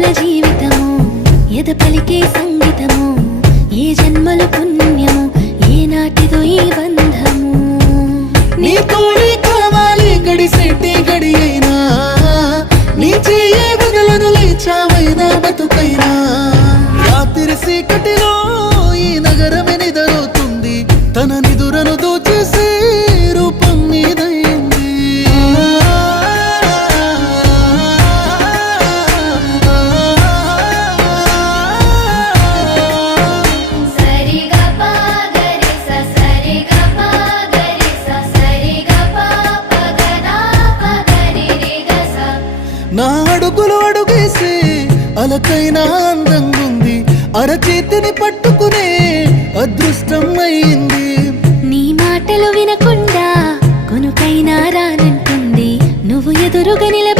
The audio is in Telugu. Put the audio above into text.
పరుగుల జీవితము ఎద పలికే సంగీతము ఏ జన్మల పుణ్యము ఏ నాటిదో ఈ బంధము నీ తోడే కావాలి గడిసెట్టి గడి అయినా నీ చెయ్యే వదలను లేచావైనా బతుకైనా రాత్రి చీకటిలో ఈ నగరమే నిదరవుతుంది తన నిదురను దోచేసే రూపం నీదైంది నా అడుగులు అడుగేసే అలకైనా అందంగుంది అరచేతిని పట్టుకునే అదృష్టం అయింది నీ మాటలు వినకుండా కొనుకైనా రానంటుంది నువ్వు ఎదురుగా నిలబడి